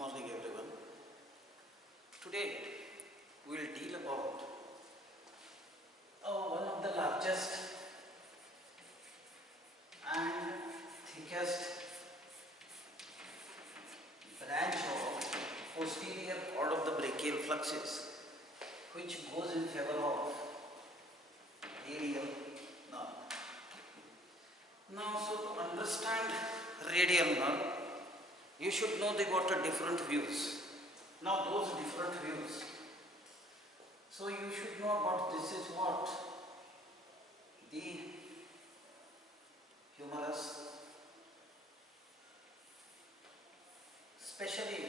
morning everyone. Today we will deal about one of the largest and thickest branch of posterior cord of the brachial flexus, which goes in favor of radial nerve. Now, so to understand radial nerve, you should know they got a different views. Now those different views, so you should know about this is what the humerus, especially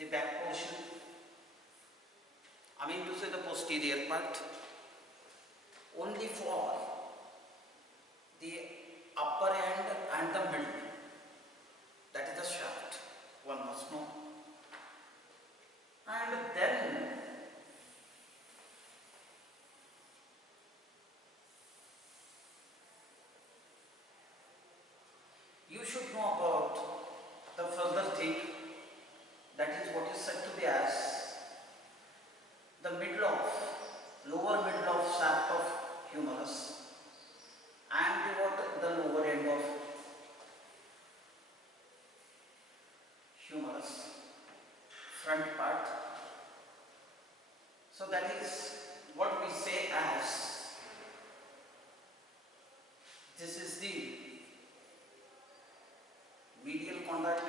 the back portion, I mean to say the posterior part, only for the upper end and the middle, that is the shaft, one must know. And then you should know about the further thing, that is what is said to be as the lower middle of shaft of humerus and the lower end of humerus, front part. So that is what we say as, this is the medial condyle.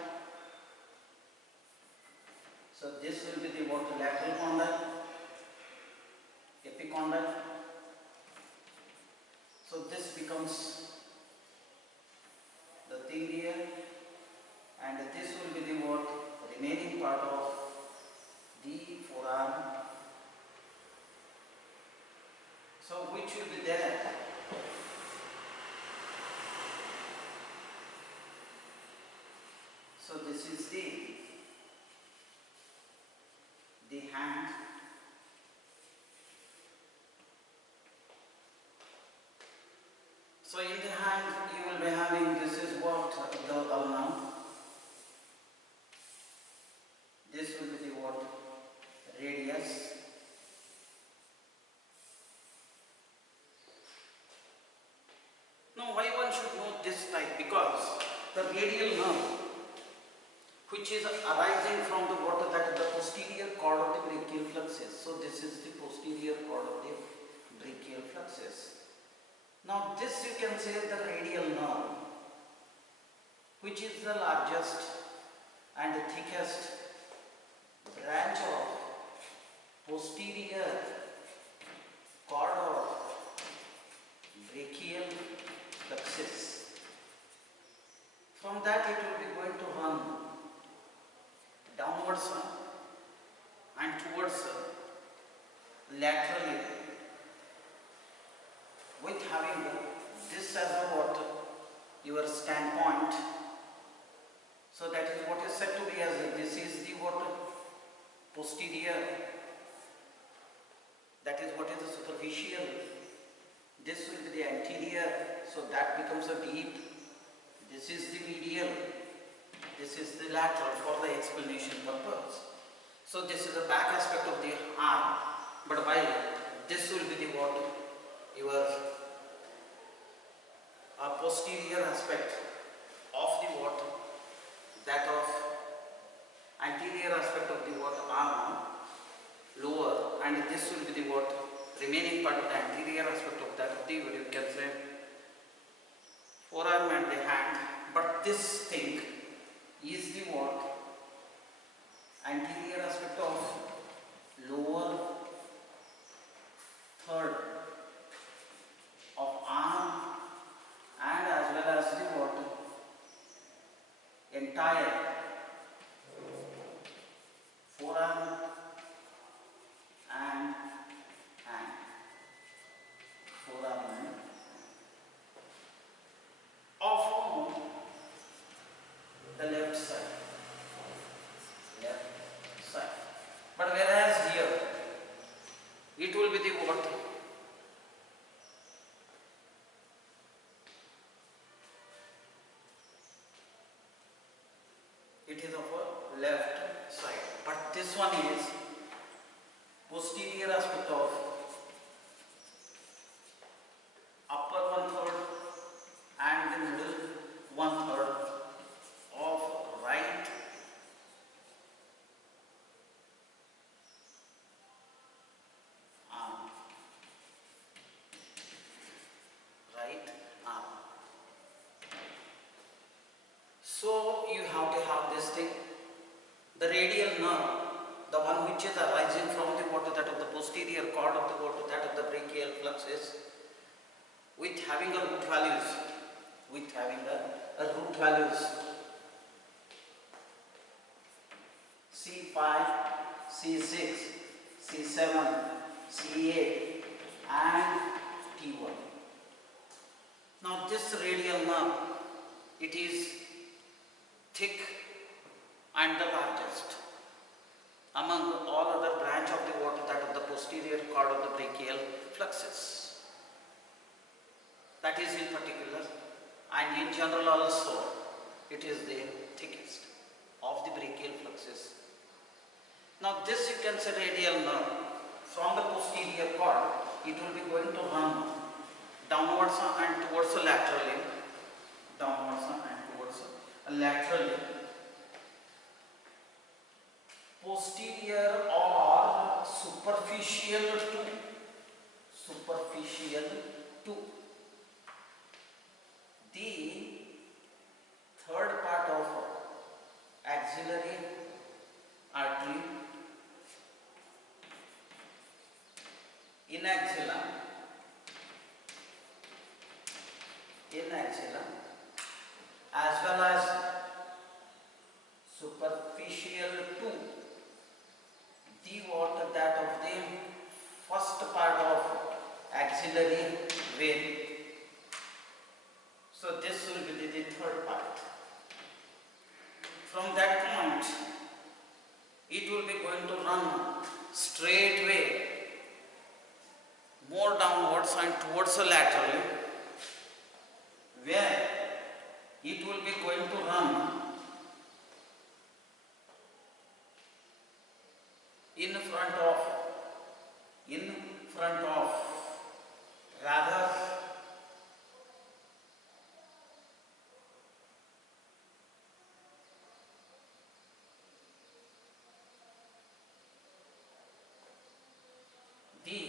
So this will be the what, lateral condyle, epicondyle. So this becomes the thing here, and this will be the what, remaining part of the forearm. So which will be there? So this is the hand. So in the hand you will be having, this is what, the ulna. This will be the what, radius. Now why one should know this type? Because the radial nerve, which is arising from the what, that is the posterior cord of the brachial flexus. So this is the posterior cord of the brachial flexus. Now this you can say the radial nerve, which is the largest and the thickest branch of posterior cord of brachial flexus. From that it will be going to run downwards and towards laterally, with having this as a what, your standpoint. So that is what is said to be as, this is the what, posterior, that is what is the superficial, this will be the anterior, so that becomes a deep, this is the medial, this is the lateral for the explanation purpose. So this is the back aspect of the arm, but while this will be the what, your posterior aspect of the what, that of anterior aspect of the what, arm, lower, and this will be the what, remaining part of the anterior aspect of that of the, what you can say, forearm and the hand. But this thing is the what, anterior aspect of lower third of arm, and as well as the what, entire forearm and hand, forearm and of the left side, left nerve, the one which is arising from the what that of the posterior cord of the what that of the brachial plexus, with having a root values, C5, C6, C7, C8 and T1. Now this radial nerve, it is thick and the largest among all other branch of the what that of the posterior cord of the brachial plexus. That is in particular, and in general also, it is the thickest of the brachial plexus. Now this you can say radial nerve, from the posterior cord, it will be going to run downwards and towards the laterally, posterior or superficial to the third part of axillary artery in axilla, as well as superficial to the what that of the first part of axillary vein. So this will be the third part. From that point, it will be going to run straight way more downwards and towards the laterally, where it will be going to run in front of rather the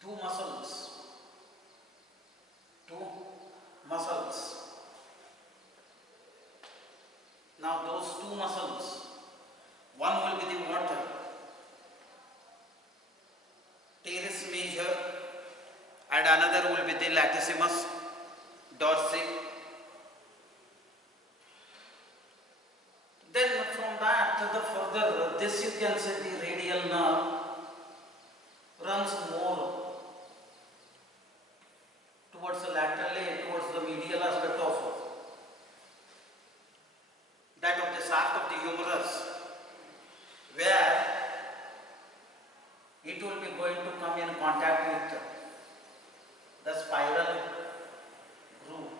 two muscles. Now those two muscles, one will be the water teres major and another will be the latissimus dorsi. Then from that to the further, this you can say the radial nerve runs more towards the laterally, towards the medial aspect of that of the shaft of the humerus, where it will be going to come in contact with the spiral groove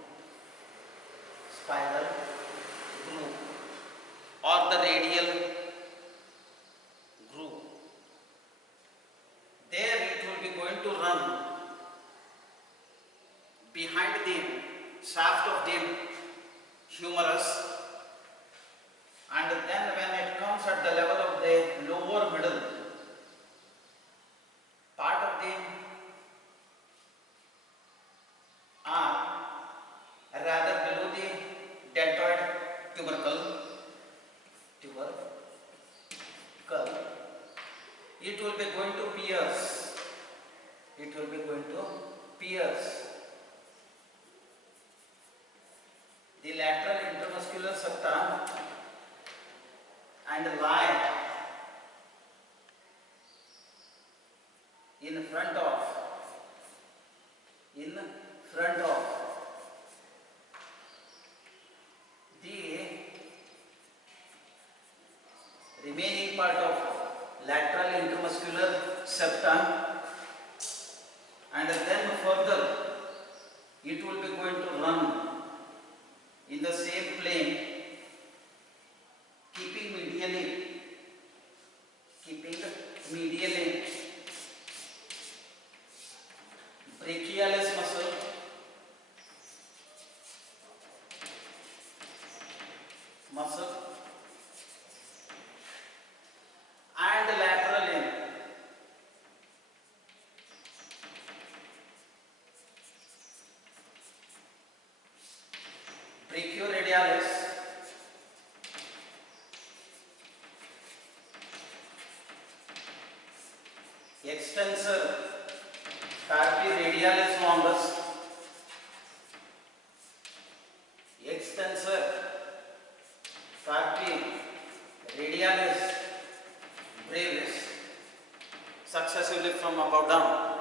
or the radial groove. There it will be going to run behind the shaft of the humerus, and then when it comes at the level of the lower middle part of the arm, rather below the deltoid tubercle, it will be going to pierce the lateral intermuscular septum and lie in front of the remaining part of lateral intermuscular septum, and then further it will be going to run in the same plane, keeping medially brachialis muscle and laterally extensor carpi radialis longus, extensor carpi radialis brevis, successively from above down.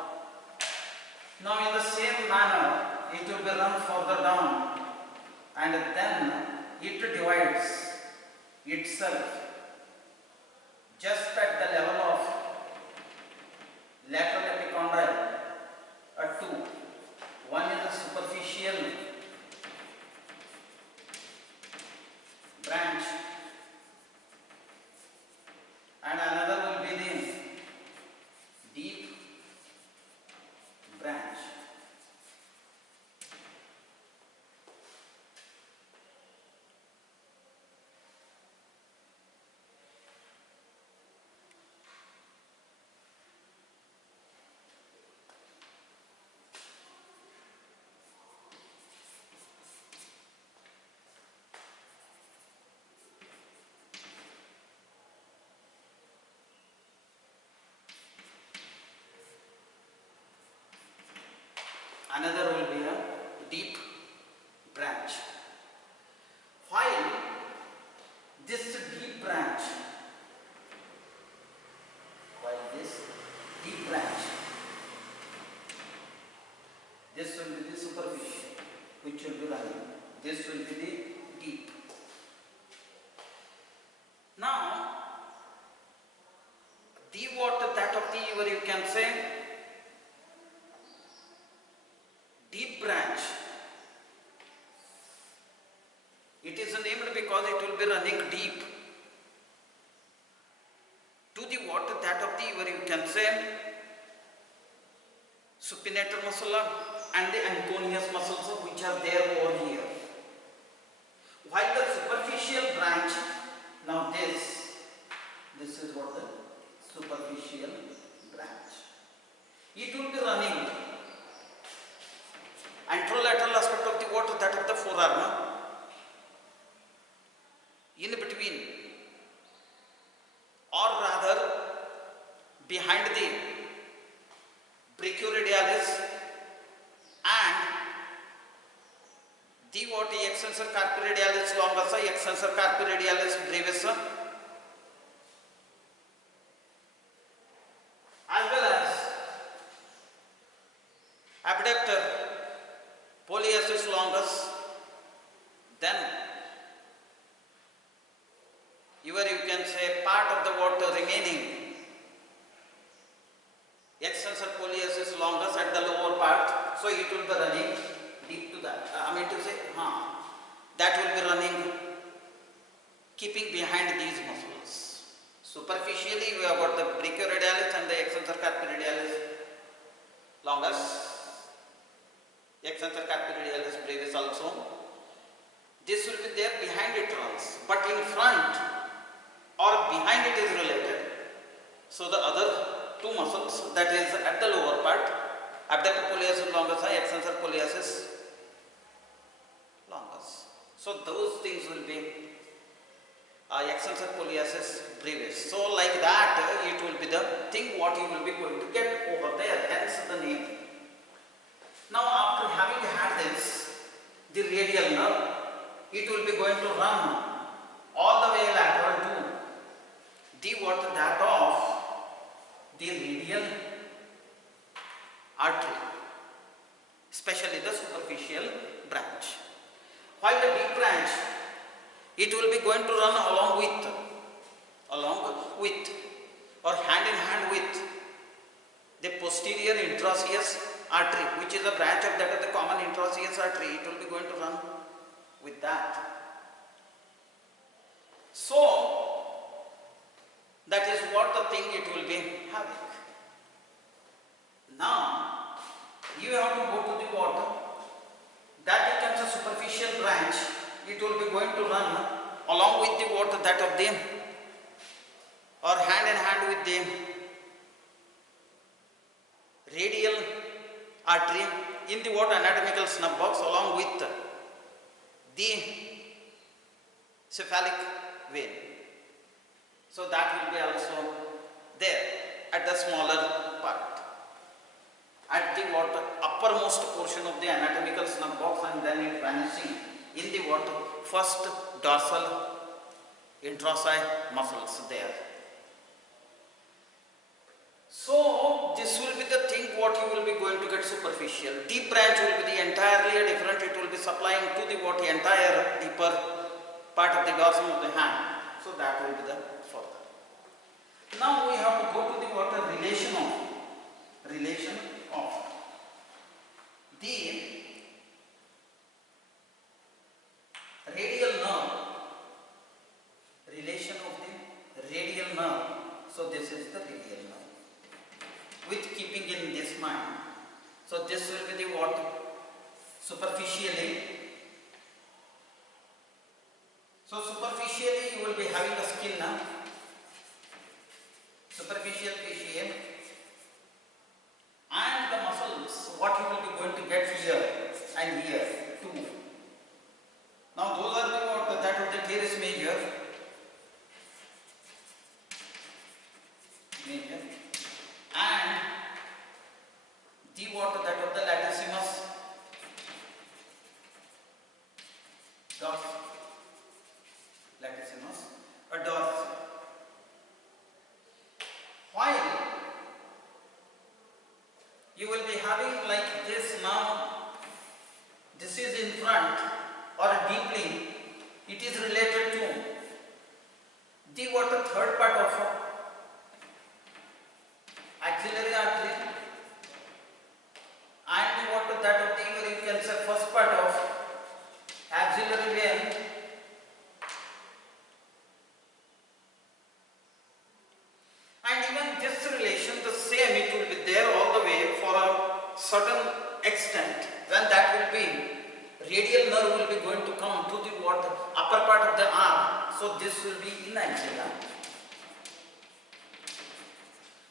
Now in the same manner it will be run further down and then it divides itself just at the level of lateral epicondyle two. One is a superficial branch and another will be the deep branch. Another will be a deep branch. While this deep branch, this will be the superficial, which will be running. This will be the deep. Now, the water that of the river, you can say deep branch. It is named because it will be running deep. To the water that of the river, you can say supinator muscle and the anconeus muscles which are there over here. While the superficial branch, now this is what the superficial branch. It will be running anterolateral aspect of the water, that of the forearm, in between, or rather behind the Brachioradialis and the what extensor carpi radialis longus, extensor carpi radialis brevis, as well as abductor pollicis longus. Then you can say part of the water remaining extensor pollicis longus at the lower part, so it will be running deep to that. That will be running keeping behind these muscles. Superficially, we have got the brachioradialis and the extensor carpi radialis longus, extensor carpi radialis brevis also. This will be there, behind it runs, but in front or behind it is related. So the other two muscles, that is at the lower part, abductor pollicis longus, extensor pollicis longus. So those things will be extensor pollicis brevis. So like that, it will be the thing what you will be going to get over there, hence the name. Now after having had this, the radial nerve, it will be going to run all the way lateral to the water that of the radial artery, especially the superficial branch. While the deep branch, it will be going to run along with or hand in hand with the posterior intraosseous artery, which is a branch of that of the common intraosseous artery. It will be going to run with that. So that is what the thing it will be having. Now you have to go to the water. That becomes a superficial branch. It will be going to run along with the water that of the, or hand in hand with the radial artery in the what anatomical snub box, along with the cephalic vein. So that will be also there. at the smaller part, at the what uppermost portion of the anatomical snub box, and then it vanishing in the what first dorsal intrasi muscles there. So this will be the thing what you will be going to get superficial. Deep branch will be the entirely different. It will be supplying to the what entire deeper part of the dorsum of the hand. So that will be the further. Now we have to go to the what relation of the radial nerve. Relation of the radial nerve. So this is the radial nerve. With keeping in this mind, so this will be the what superficially. So superficially you will be having a skin now, superficial fascia, and the muscles what you will be going to get here and here too. Now those are the what that of the teres major, and the what that of the latissimus dorsi. While you will be having like this now, this is in front or deeply, it is related to the what the third part of axillary artery, and what that of the, you can say, first part of axillary vein, and even this relation the same, it will be there all the way for a certain extent. When that will be, radial nerve will be going to come to the what upper part of the arm, so this will be in axilla.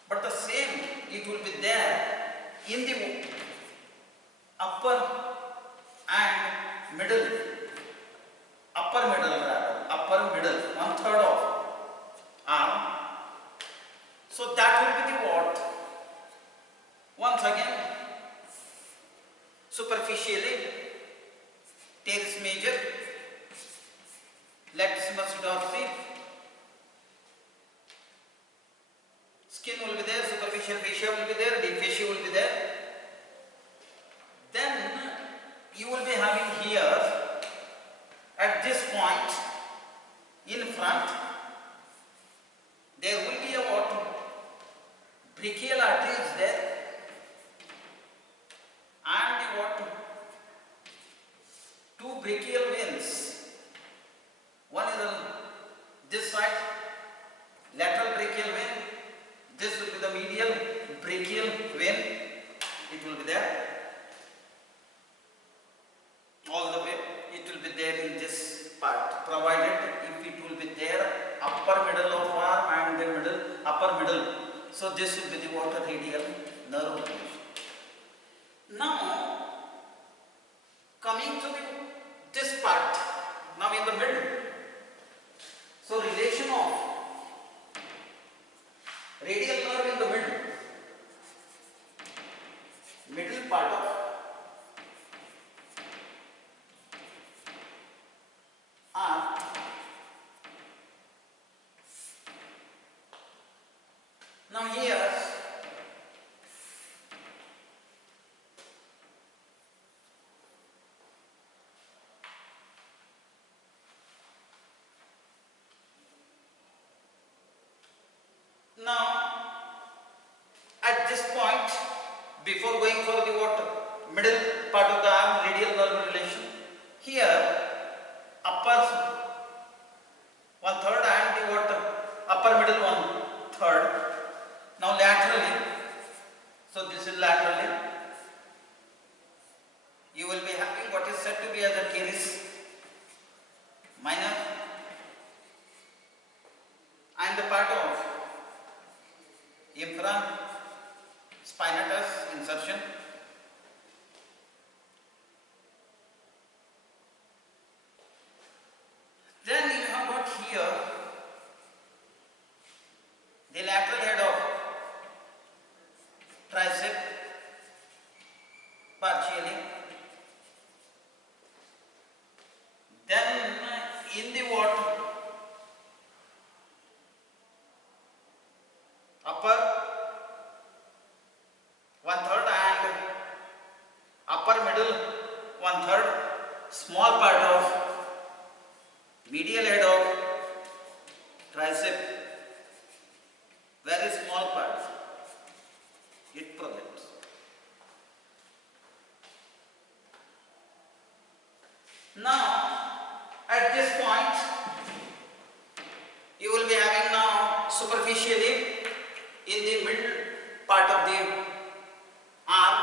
But the same, it will be there in the upper and middle, upper middle, 1/3 of arm. So that will be the what? Once again, superficially, teres major, latissimus dorsi, skin will be there, superficial fascia will be there, deep fascia will be there. Then you will be having here at this point in front, there will be a what? Brachial artery is there, and the what? Two brachial veins. One is on this side, lateral brachial vein. This will be the medial brachial vein. It will be there. All the way, it will be there in this part, provided if it will be there upper middle of arm and the middle, upper middle. So this will be the what radial nerve relation. Now coming to this part, now in the middle. So relation of radial nerve in the middle part of arm. Now here at this point, before going for the what middle part of the arm, radial nerve relation, here upper 1/3 and the what upper middle 1/3. Now laterally, so this is laterally, you will be having what is said to be as a teres minor, and the part of infraspinatus insertion. Then you have got here the lateral head of superficially in the middle part of the arm,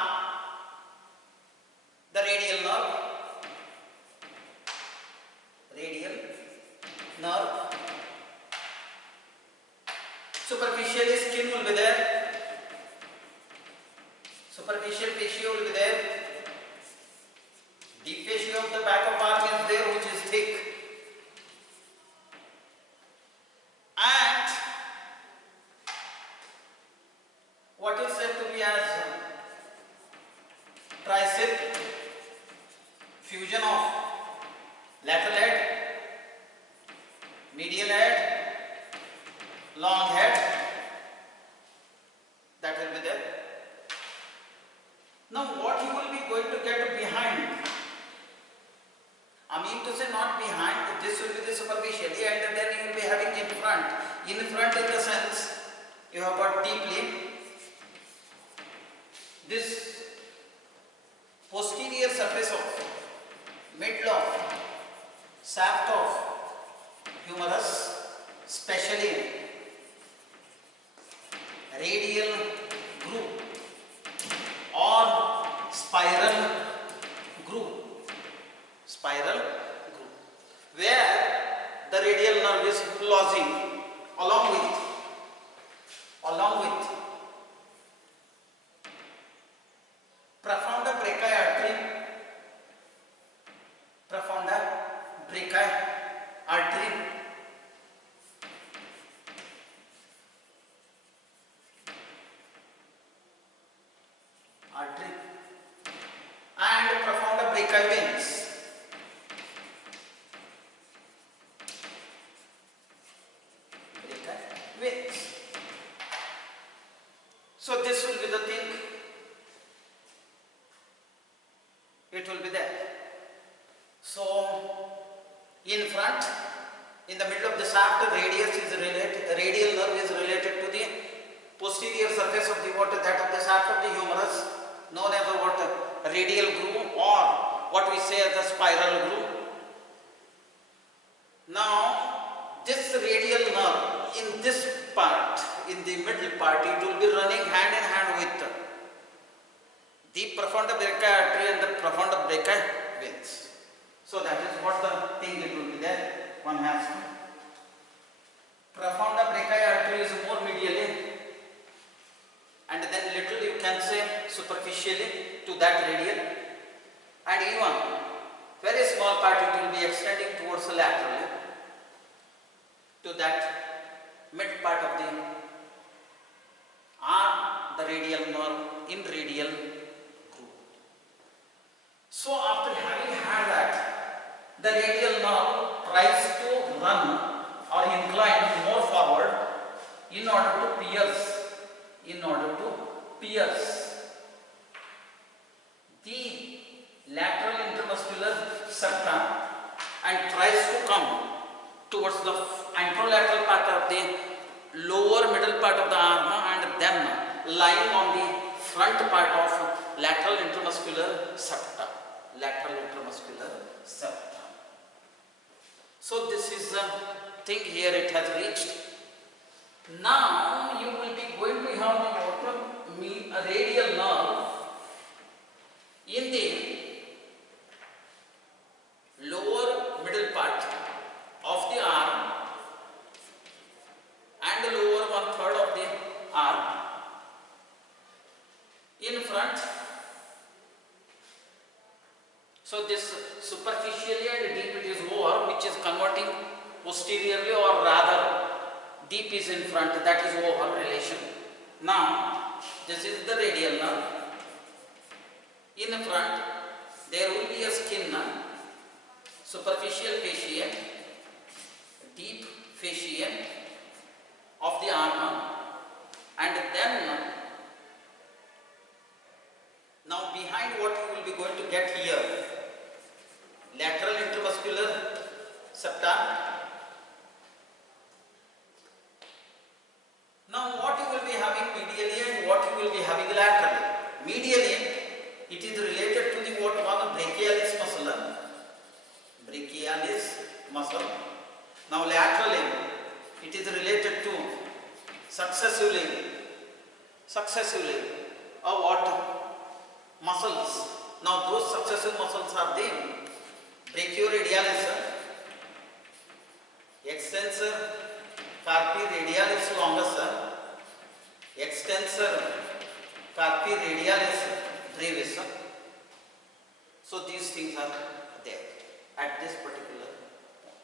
the radial nerve. Superficially skin will be there, superficial fascia will be there, deep fascia of the back of arm is there which is thick, and what is said to be as tricep, fusion of lateral head, medial head, long head, that will be there. Now what you will be going to get behind, I mean to say not behind, this will be the superficially, and then you will be having in front in the sense you have got deeply this posterior surface of middle of shaft of humerus, especially radial groove or spiral groove, where the radial nerve is lodging along with profunda brachii artery, and profunda brachii veins. So this will be the thing, it will be there. So in front, in the middle of the shaft, radial nerve is related to the posterior surface of the water, that of the shaft of the humerus, known as a radial groove, or what we say as a spiral groove. Now this radial nerve in this part, in the middle part, it will be running hand in hand with the profunda brachii artery and the profunda brachii veins. So that is what the thing it will be there. One has to. Profunda brachii artery is more medially, and then little you can say superficially to that radial, and even very small part it will be extending towards the laterally to that mid part of the arm, the radial nerve in radial groove. So after having had that, the radial nerve tries to run or incline more forward in order to pierce the lateral intermuscular septum and tries to come towards the anterolateral part of the lower middle part of the arm, and then lying on the front part of lateral intermuscular septum. So this is the thing here, it has reached. Now you will be going to have a radial nerve in the lower middle part of the arm and the lower 1/3 of the arm. In front, so this superficially and deep it is over, which is converting posteriorly, or rather deep is in front, that is over relation. Now this is the radial nerve. In front there will be a skin, superficial fascia, deep fascia of the arm, and then now behind what you will be going to get here, lateral intermuscular septum. Now what you will be having medially and what you will be having laterally. Medially it is related to the what one brachialis muscle. Now laterally it is related to successively what muscles. Now those successive muscles are there. Brachioradialis, extensor carpi radialis longus, extensor carpi radialis brevis. So these things are there at this particular point.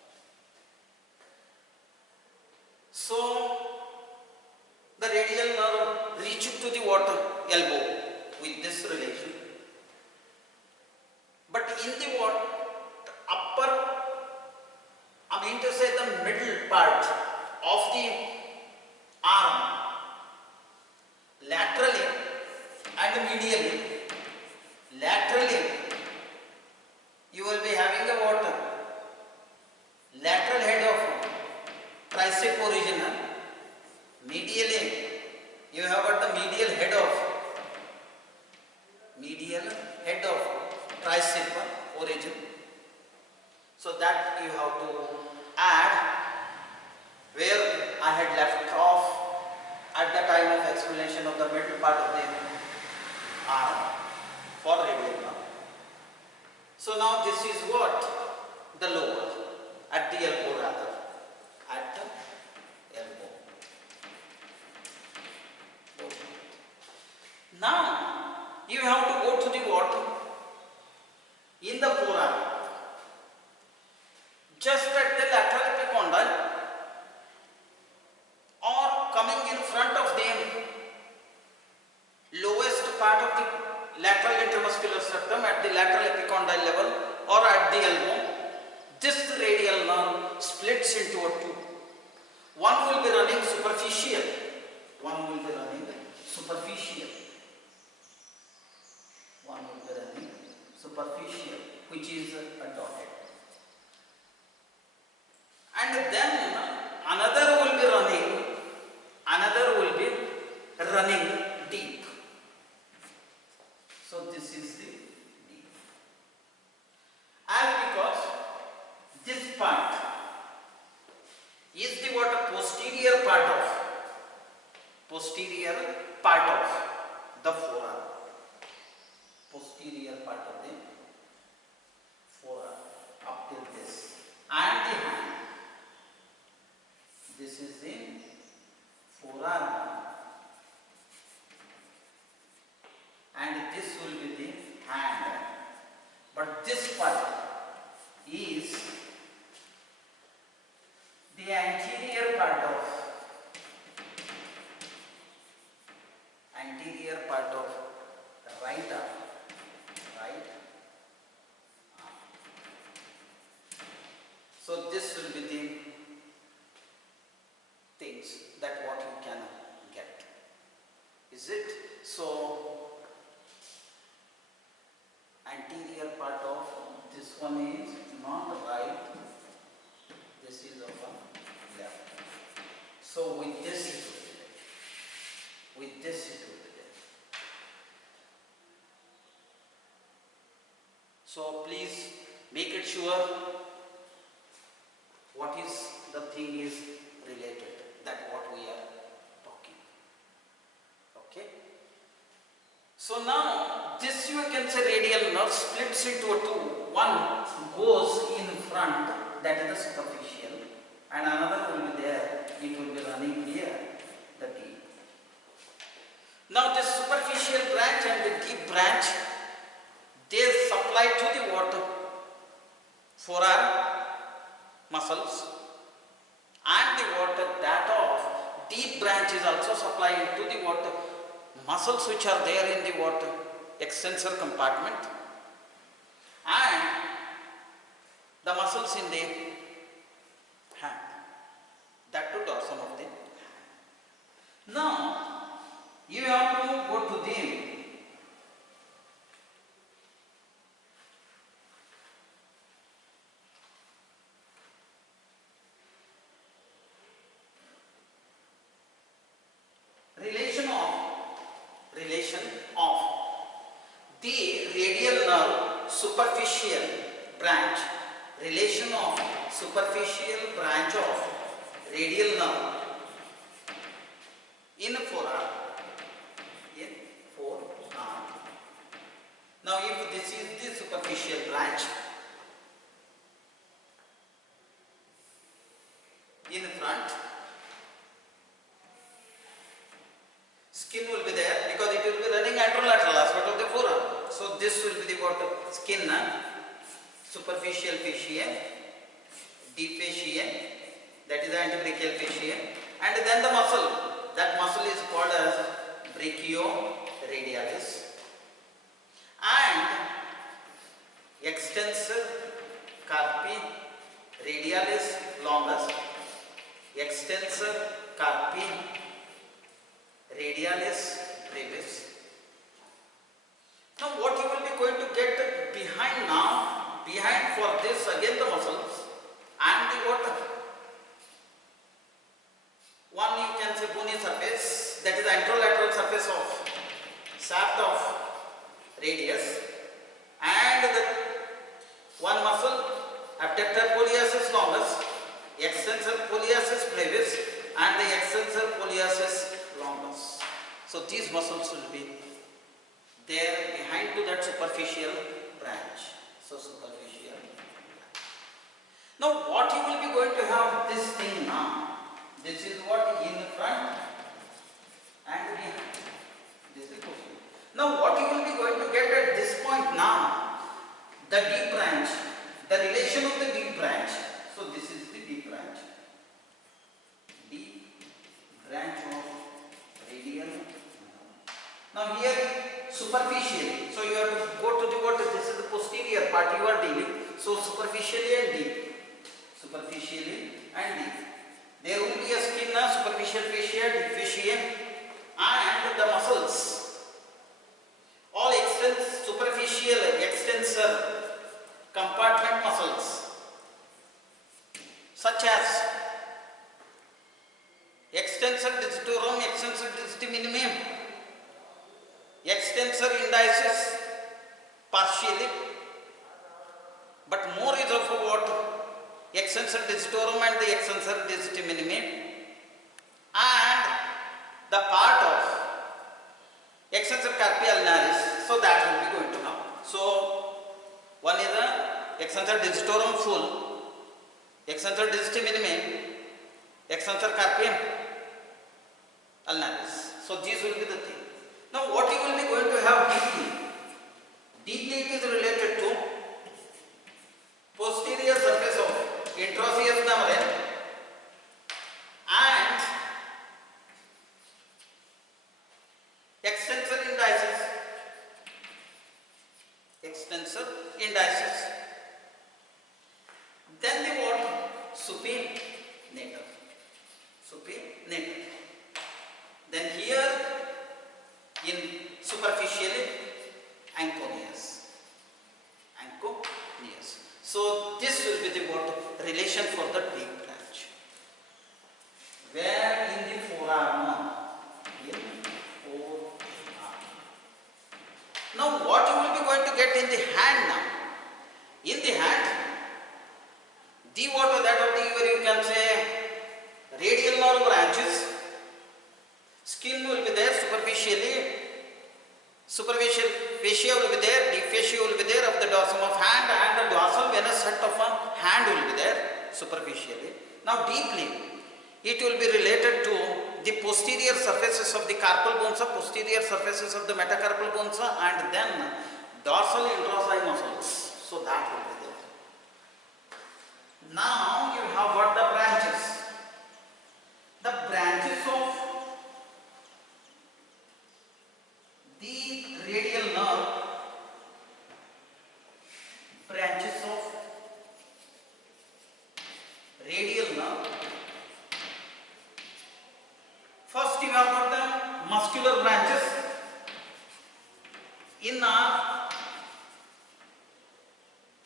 So the radial nerve reaches to the water elbow with this relation. But in the upper, I mean to say the middle part of the arm, laterally and medially, laterally you will be having a water, lateral head of tricep origin, medially you have got the medial head of tricep origin. So that you have to add where I had left off at the time of explanation of the middle part of the arm for radial nerve. So now this is what? The lower, at the elbow rather, at the elbow. Okay. Now you have to go to the water in the forearm, just at the lateral epicondyle or coming in front of the lowest part of the lateral intermuscular septum at the lateral epicondyle level or at the elbow. This radial nerve splits into a two. One will be running superficial, one will be running superficial, one will be running superficial, which is a dotted. And then another will be running deep. So this is the deep. And because this part is the posterior part of the forearm. Posterior part of the forearm up till this. And the hand. This is the forearm. And this will be the hand. But this part is the anterior part of the right arm. So this will be the things that what you can get. Is it? So anterior part of this one is not right, this is of a left. So with this it will be there. So please make it sure what is the thing is related, that what we are talking. Okay. So now this you can say radial nerve splits into a two. One goes in front, that is the superficial, and another will be there, it will be running here, the deep. Now this superficial branch and the deep branch, they supply to the water forearm muscles, and the water that of deep branch is also supplying to the water muscles which are there in the water extensor compartment and the muscles in the hand, that to dorsum of the hand. Now you have to go to the relation of the radial nerve superficial branch, relation of superficial branch of radial nerve in forearm, in forearm. Now if this is the superficial branch, in front, skin will be there because it will be running anterolateral aspect of the forearm. So this will be the what? Skin, superficial fascia, deep fascia, that is the antebrachial fascia, and then the muscle. That muscle is called as Brachioradialis, and extensor carpi radialis longus, extensor carpi radialis brevis. Now what you will be going to get behind now, behind for this again the muscles and the what? One you can say bony surface, that is the anterolateral surface of shaft of radius, and the one muscle abductor pollicis longus, extensor pollicis brevis, and the extensor pollicis longus. So these muscles will be there behind to that superficial branch. So superficial branch. Now what you will be going to have this thing now? This is what in front and behind. This is the question. Now what you will be going to get at this point now? The deep branch, the relation of the deep branch. So this is the deep branch. Deep branch of radial. Now here superficially. So you have to go to the what? This is the posterior part you are dealing. So superficially and deep. Superficially and deep. There will be a skin, superficial fascia, deep fascia, and the muscles. All superficial extensor compartment muscles, such as extensor digitorum, extensor digiti minimum, extensor indicis partially, but more is of what? Extensor digitorum and the extensor digiti minimum, and the part of extensor carpi ulnaris. So that will be going to come. So one is the extensor digitorum full, extensor digiti minimum, extensor carpi ulnaris. So these will be the thing. Now what you will be going to have deeply? Deeply it is related to posterior surface of intraosseous membrane and extensor indicis. Extensor indicis. Then the what? Supinator. Supinator. Then here in superficially anconeus. Anconeus. So this will be the what? Relation for the deep branch. Where in the forearm? In forearm. Now what you will be going to get in the hand now? In the hand, the what that of the where you can say radial nerve branches. Skin will be there superficially. Superficial fascia will be there, deep fascia will be there of the dorsum of hand, and the dorsal venous set of a hand will be there superficially. Now deeply, it will be related to the posterior surfaces of the carpal bones, posterior surfaces of the metacarpal bones, and then dorsal intraossei muscles. So that will be there. Now you have what? The branches. The branches of the radial nerve, branches of radial nerve. First you have got the muscular branches. In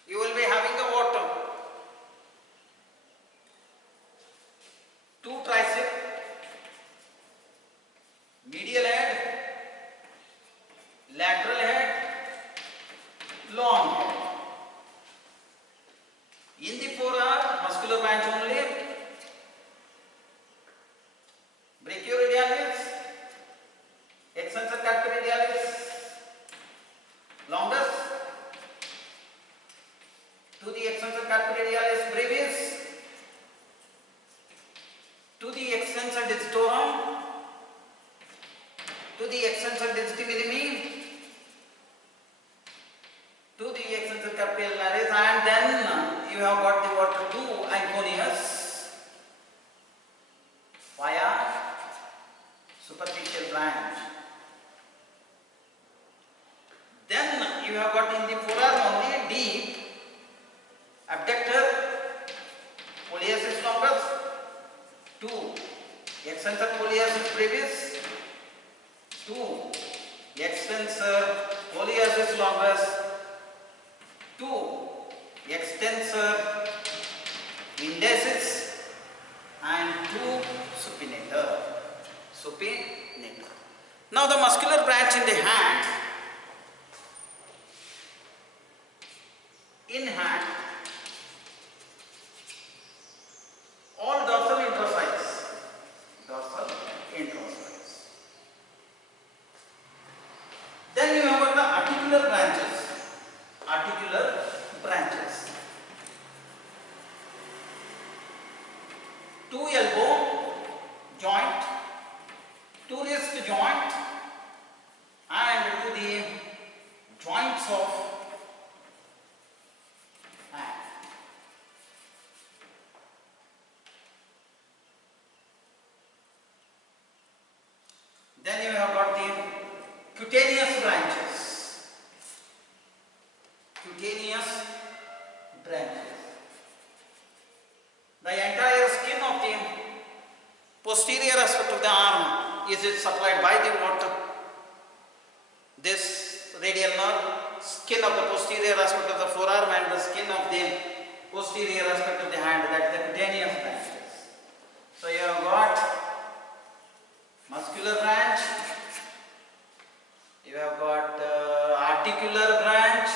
you will be having a what? Two triceps, medial head, lateral head, long head. In the forearm, muscular branch only, brachioradialis, to the extensor digitorum, to the extensor digiti minimi, to the extensor capillaris, and then you have got the what, two Iconius via superficial branch. Then you have got in the forearm only deep abductor, pollicis longus, two extensor pollicis brevis, two extensor pollicis longus, two extensor indicis, and two supinator. Now the muscular branch in the hand, all dorsal introsides, Then you have got the articular branches, two elbow joint, two wrist joint, and to the joints of hand. Then you have got the cutaneous branches. The entire skin of the posterior aspect of the arm is supplied by the what? This radial nerve, skin of the posterior aspect of the forearm and the skin of the posterior aspect of the hand, that is the cutaneous branches. So you have got muscular branch, you have got articular branch,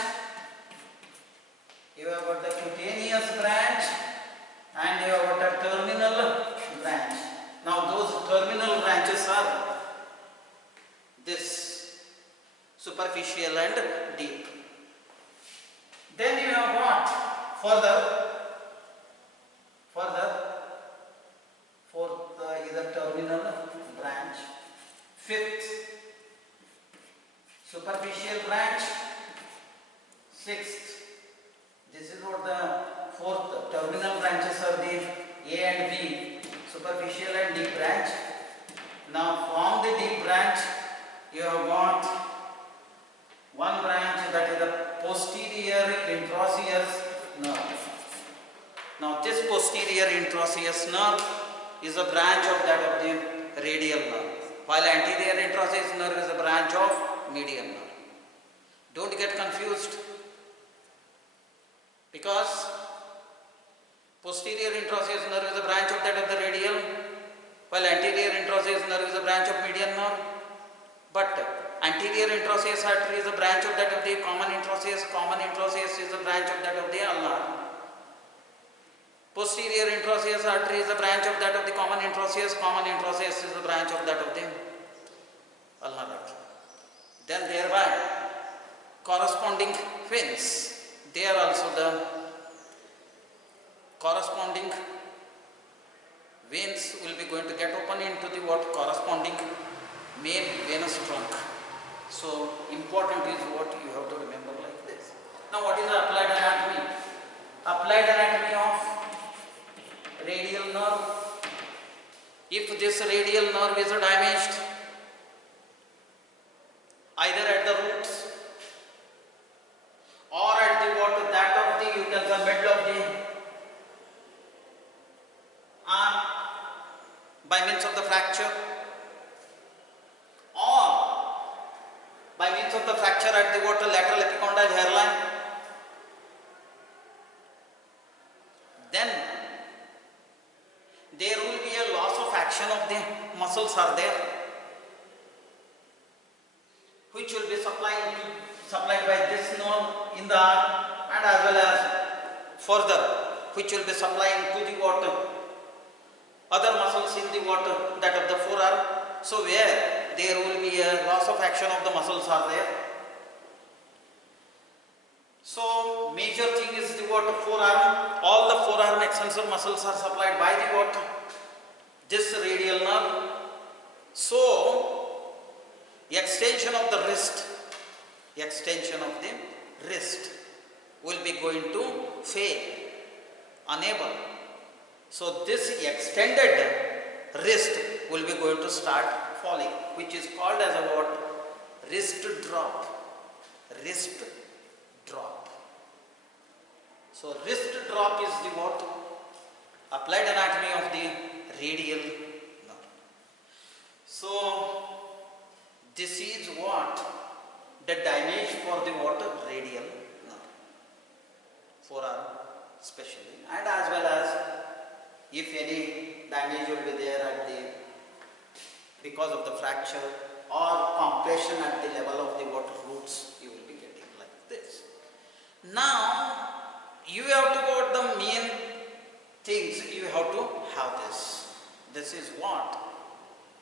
you have got the cutaneous branch, and you have got a terminal branch. Now those terminal branches are this superficial and deep. Then you have got further fourth is a terminal branch, fifth superficial branch, sixth, this is what the fourth terminal branches are, the A and B, superficial and deep branch. Now from the deep branch you have got one branch, that is the posterior intraosseous nerve. Now this posterior intraosseous nerve is a branch of that of the radial nerve, while anterior intraosseous nerve is a branch of medial nerve. Don't get confused, because posterior intraosseous nerve is a branch of that of the radial, while anterior intraosseous nerve is a branch of medial nerve. But anterior intraosseous artery is a branch of that of the common intraosseous is a branch of that of the ulnar. Posterior intraosseous artery is a branch of that of the common intraosseous is a branch of that of the ulnar artery. Then thereby corresponding veins, they are also the corresponding veins will be going to get open into the what corresponding main venous trunk. So important is what you have to remember like this. Now what is the applied anatomy? Applied anatomy of radial nerve. If this radial nerve is damaged, either at the roots or at the what that of the, you can say, middle of the arm by means of the fracture, or by means of the fracture at the what lateral epicondyle hairline, then there will be a loss of action of the muscles are there, which will be supplied by this nerve in the arm, and as well as further which will be supplying to the water other muscles in the water, that of the forearm. So where there will be a loss of action of the muscles are there. So major thing is the what forearm. All the forearm extensor muscles are supplied by the what this radial nerve. So, extension of the wrist will be going to fail, unable. So, this extended wrist will be going to start falling, which is called as a what? Wrist drop. Wrist drop. So, wrist drop is the what? Applied anatomy of the radial nerve. So, this is what? The damage for the what? Radial nerve. Forearm especially, and as well as if any damage will be there at the because of the fracture or compression at the level of the what roots, you will be getting like this. Now you have to go the main things, you have to have this. This is what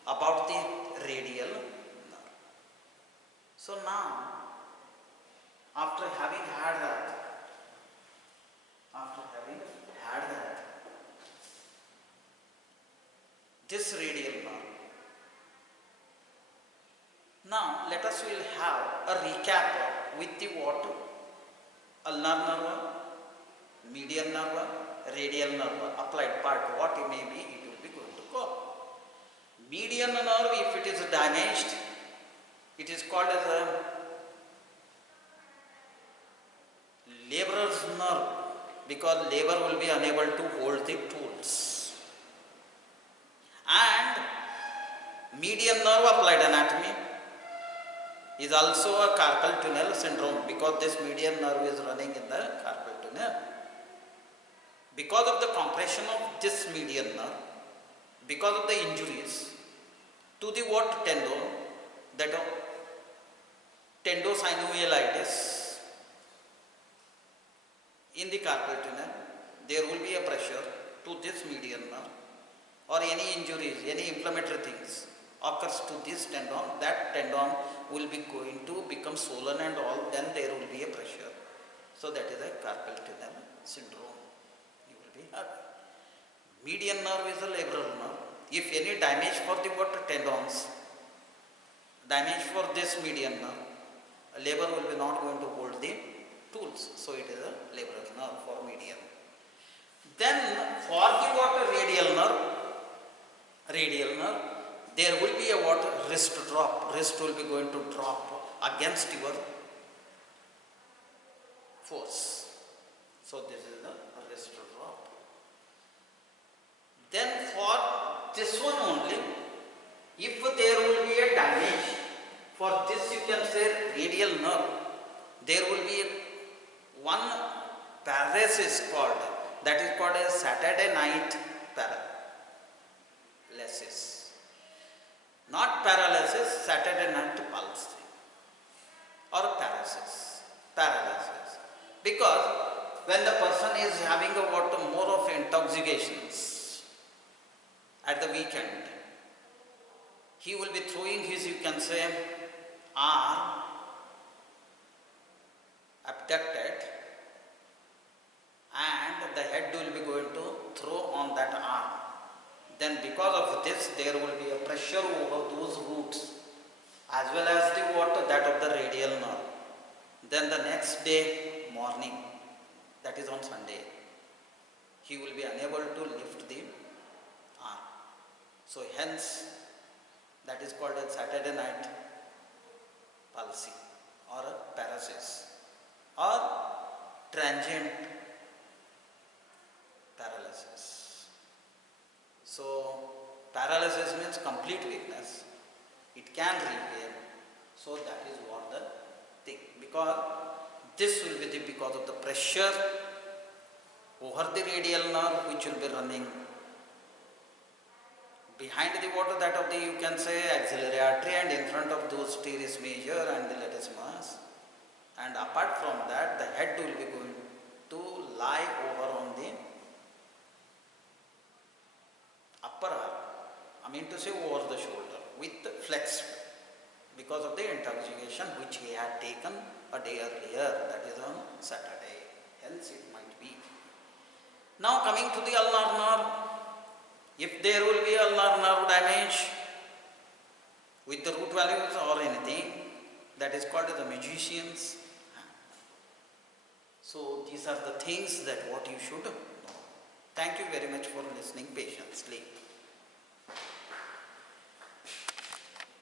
about the radial nerve. So now after having had that, this radial nerve. Now let us will have a recap with the what? Ulnar nerve, median nerve, radial nerve, applied part, what it may be, it will be going to call. Median nerve, if it is damaged, it is called as a laborer's nerve, because labor will be unable to hold the tools. And median nerve applied anatomy is also a carpal tunnel syndrome, because this median nerve is running in the carpal tunnel. Because of the compression of this median nerve, because of the injuries to the what tendon, that tendosinualitis in the carpal tunnel, there will be a pressure to this median nerve, or any injuries, any inflammatory things occurs to this tendon, that tendon will be going to become swollen and all, then there will be a pressure. So that is a carpal tunnel syndrome. You will be having. Median nerve is a labral nerve. If any damage for the what tendons, damage for this median nerve, labor will be not going to hold the tools. So it is a labral nerve for median. Then for the what radial nerve, there will be a what? Wrist drop. Wrist will be going to drop against your force. So this is the wrist drop. Then for this one only, if there will be a damage for this, you can say radial nerve, there will be one paralysis called, that is called as Saturday night paralysis. Not paralysis, Saturday night palsy or paralysis. Because when the person is having a what more of intoxications at the weekend, he will be throwing his, you can say, arm abducted, and the head will be going to throw on that arm. Then because of this, there will be a pressure over those roots as well as the what? That of the radial nerve. Then the next day morning, that is on Sunday, he will be unable to lift the arm. So hence, that is called a Saturday night palsy or a paralysis or transient paralysis. So paralysis means complete weakness. It can repair. So that is what the thing. Because this will be because of the pressure over the radial nerve, which will be running behind the water, that of the, you can say, axillary artery, and in front of those teres major and the latissimus. And apart from that, the head will be going to lie over on the upper arm, I mean to say over the shoulder, with flex, because of the intoxication which he had taken a day earlier, that is on Saturday. Hence it might be. Now coming to the ulnar nerve. If there will be a nerve damage with the root values or anything, that is called as the magicians. So these are the things that what you should know. Thank you very much for listening patiently.